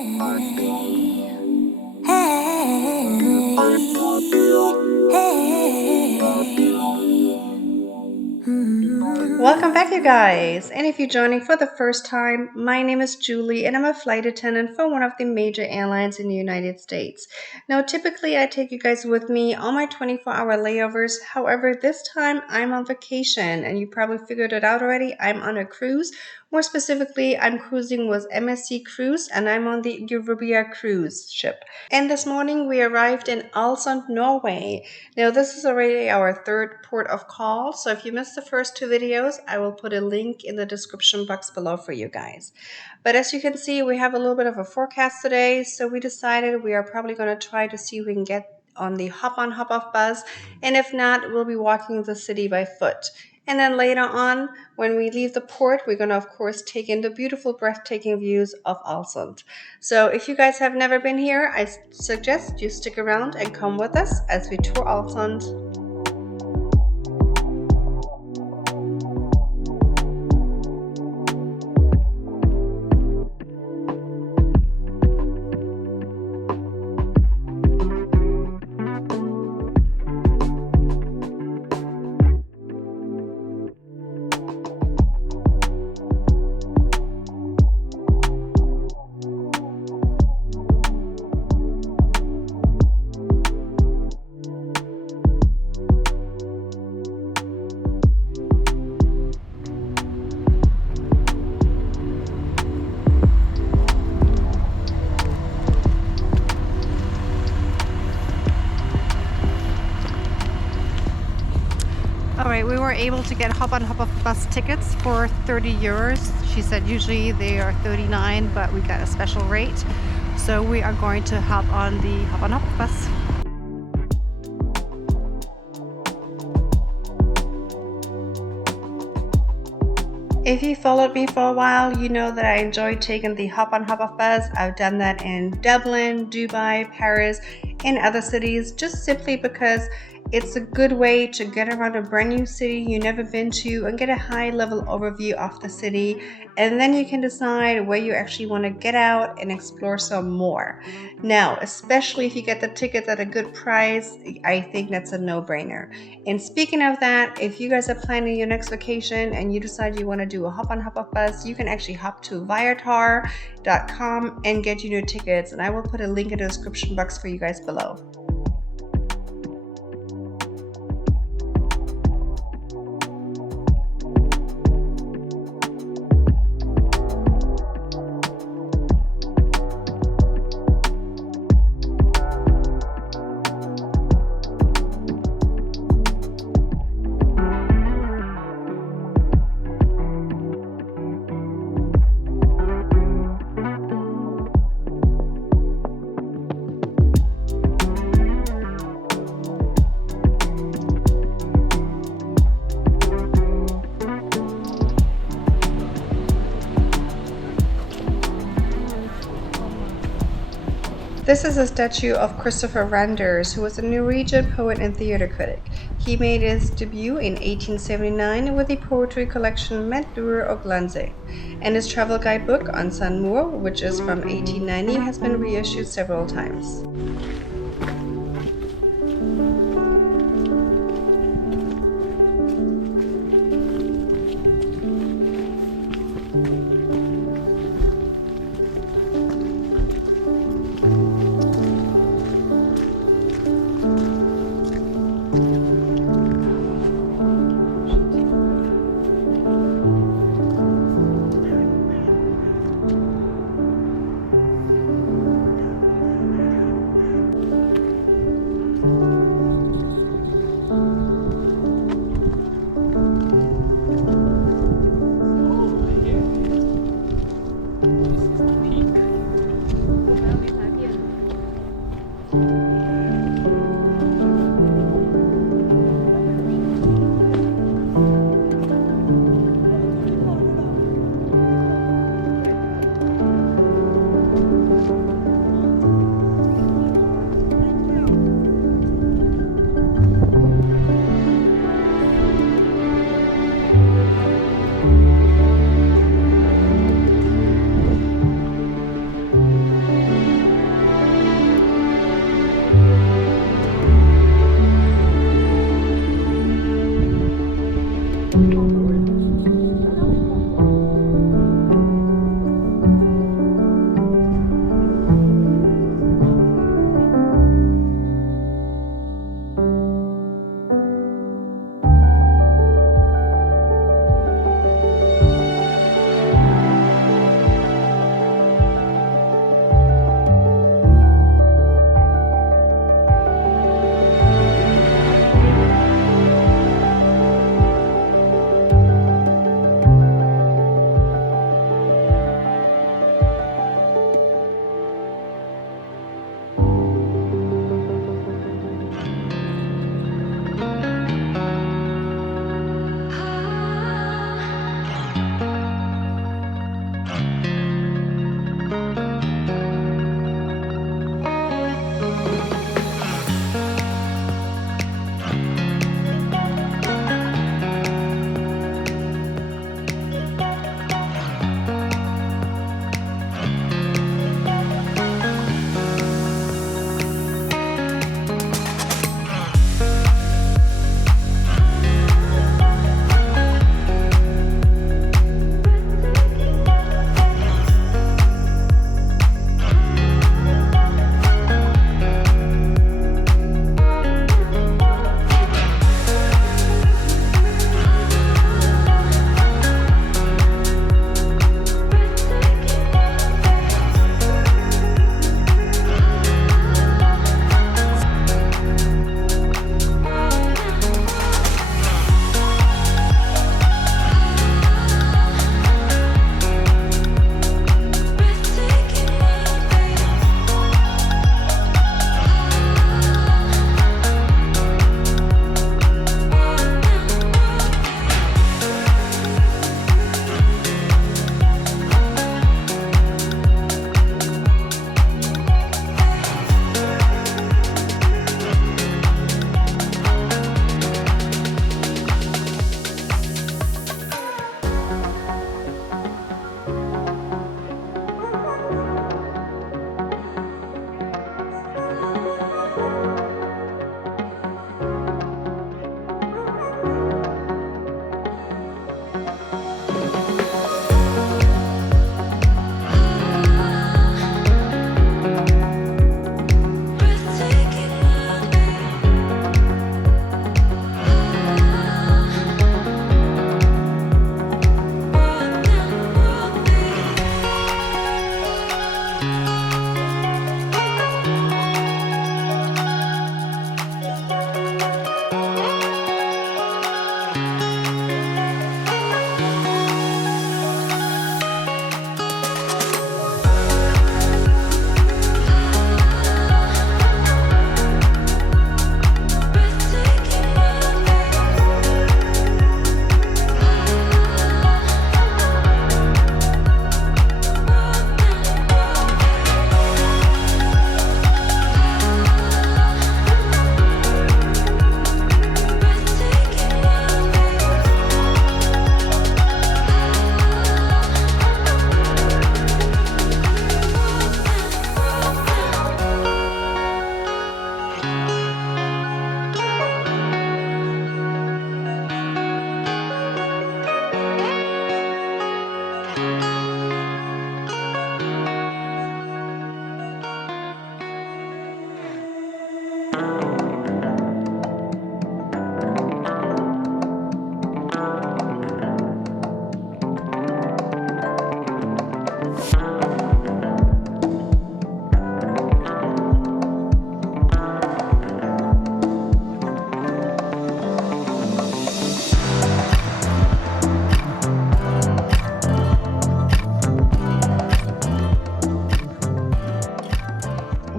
Welcome back, you guys. And if you're joining for the first time, my name is Julie and I'm a flight attendant for one of the major airlines in the United States. Now, typically I take you guys with me on my 24-hour layovers. However, this time I'm on vacation and you probably figured it out already. I'm on a cruise. More specifically, I'm cruising with MSC Cruise and I'm on the Euribia Cruise ship. And this morning we arrived in Alesund, Norway. Now, this is already our third port of call, so if you missed the first two videos, I will put a link in the description box below for you guys. But as you can see, we have a little bit of a forecast today, so we decided we are probably going to try to see if we can get on the hop-on, hop-off bus, and if not, we'll be walking the city by foot. And then later on, when we leave the port, we're going to, of course, take in the beautiful, breathtaking views of Alesund. So if you guys have never been here, I suggest you stick around and come with us as we tour Alesund. Alright, we were able to get hop-on, hop-off bus tickets for 30 euros. She said usually they are 39, but we got a special rate. So we are going to hop on the hop-on, hop-off bus. If you followed me for a while, you know that I enjoy taking the hop-on, hop-off bus. I've done that in Dublin, Dubai, Paris, and other cities, just simply because it's a good way to get around a brand new city you've never been to and get a high level overview of the city, and then you can decide where you actually want to get out and explore some more. Now, especially if you get the tickets at a good price, I think that's a no-brainer. And speaking of that, if you guys are planning your next vacation and you decide you want to do a hop-on, hop-off bus, you can actually hop to viator.com and get your new tickets, and I will put a link in the description box for you guys below. This is a statue of Christopher Randers, who was a Norwegian poet and theater critic. He made his debut in 1879 with the poetry collection Mentur og Glanse, and his travel guidebook On San Moor, which is from 1890, has been reissued several times.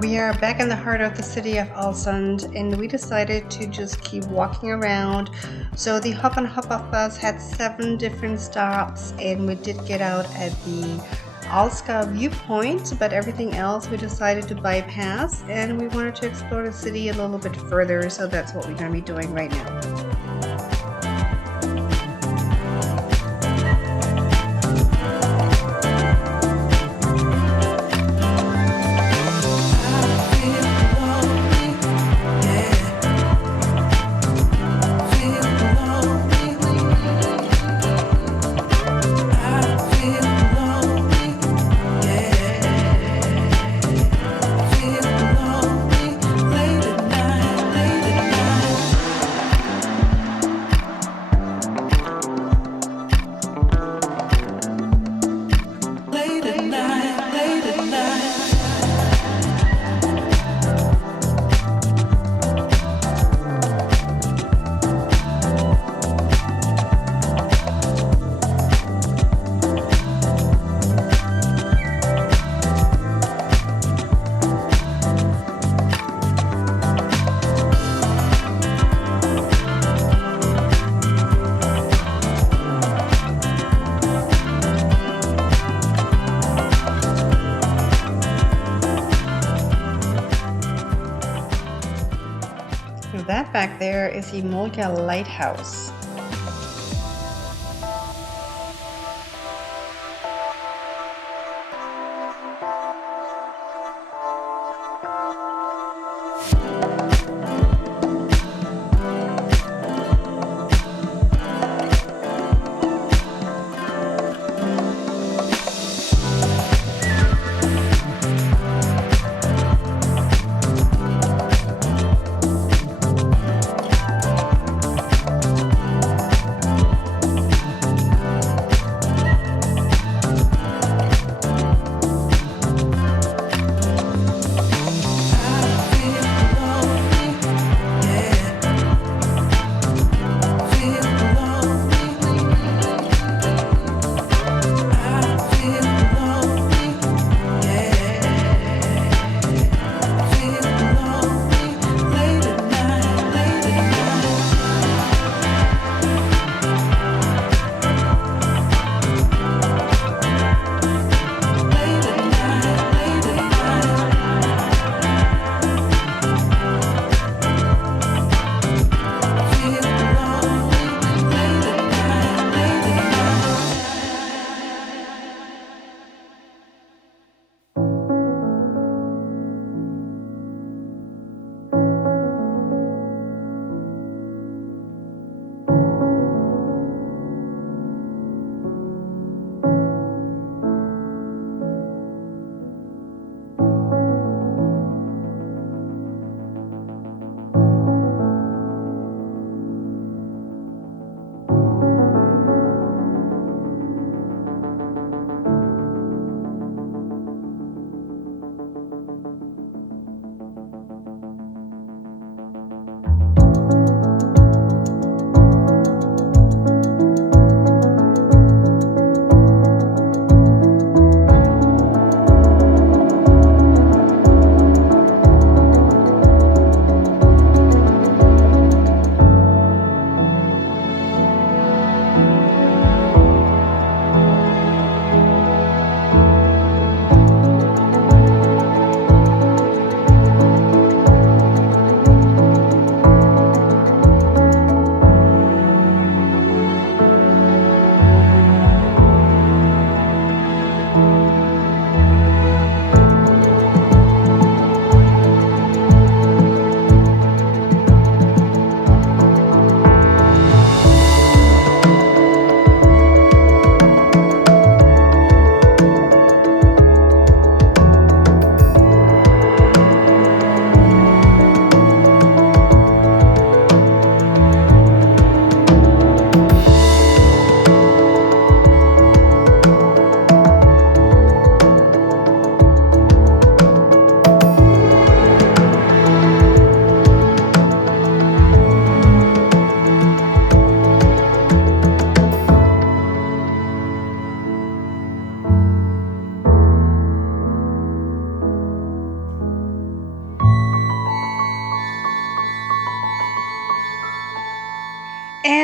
We are back in the heart of the city of Alesund, and we decided to just keep walking around. So the Hop and Hop Off bus had 7 different stops, and we did get out at the Aksla viewpoint, but everything else we decided to bypass, and we wanted to explore the city a little bit further, so that's what we're going to be doing right now. That back there is the Molga Lighthouse.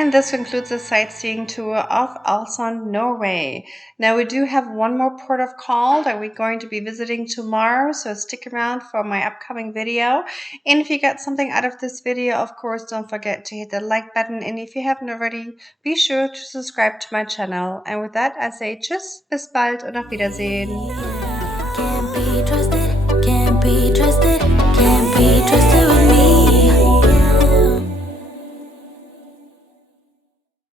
And this concludes the sightseeing tour of Alesund, Norway. Now we do have one more port of call that we're going to be visiting tomorrow, so stick around for my upcoming video. And if you got something out of this video, of course, don't forget to hit the like button. And if you haven't already, be sure to subscribe to my channel. And with that, I say tschüss, bis bald und auf Wiedersehen. Can't be trusted.